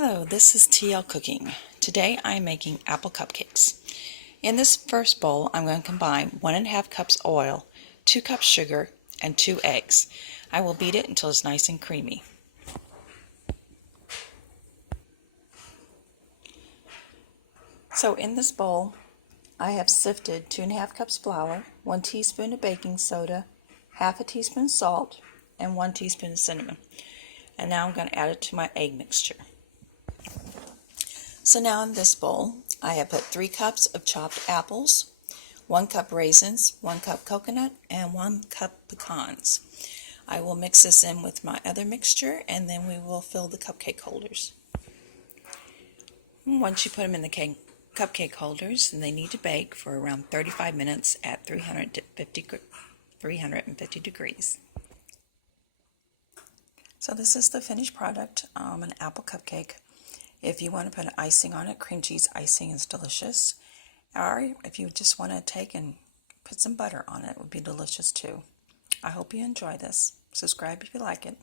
Hello, this is TLCooking. Today I'm making apple cupcakes. In this first bowl, I'm going to combine 1.5 cups oil, 2 cups sugar, and 2 eggs. I will beat it until it's nice and creamy. So in this bowl, I have sifted 2.5 cups flour, 1 teaspoon of baking soda, half a teaspoon salt, and 1 teaspoon of cinnamon. And now I'm going to add it to my egg mixture. So now in this bowl, I have put 3 cups of chopped apples, 1 cup raisins, 1 cup coconut, and 1 cup pecans. I will mix this in with my other mixture, and then we will fill the cupcake holders. Once you put them in the cupcake holders, they need to bake for around 35 minutes at 350 degrees. So this is the finished product, an apple cupcake. If you want to put icing on it, cream cheese icing is delicious. Or if you just want to take and put some butter on it, it would be delicious too. I hope you enjoy this. Subscribe if you like it.